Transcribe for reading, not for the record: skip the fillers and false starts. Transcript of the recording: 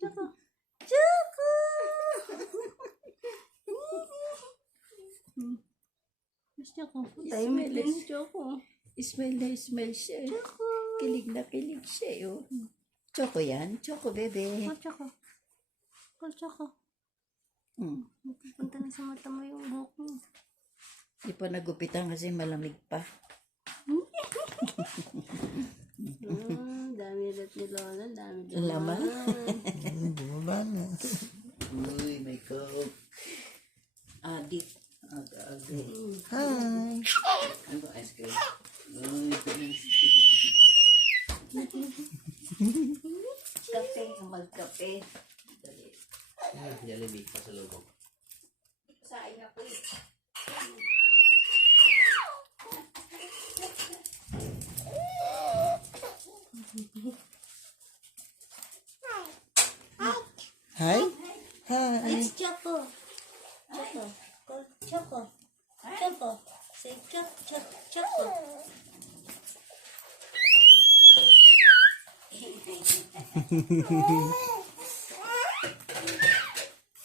Choco. Choco. Choco. Tahimik din si Choco. Smile na smile siya. Choco. Kilig na kilig siya. Oh. Choco yan? Choco, bebe. Oh, Choco. Oh, Choco. Hmm. Punta na sa mata mo yung buhok mo. Di pa nagupitan kasi malamig pa. Dami ulit ni Lola. Dami Laman? Bumaba na. Uy, may coke. Adik. Adik. Hi! Ano ba ice cream? Uy, kape, magkape. Dali. Jollibee pa sa loob. Saing ako eh. Hi! Hi! It's Choco. Choco. Call Choco. Choco. Say Choco. Choco.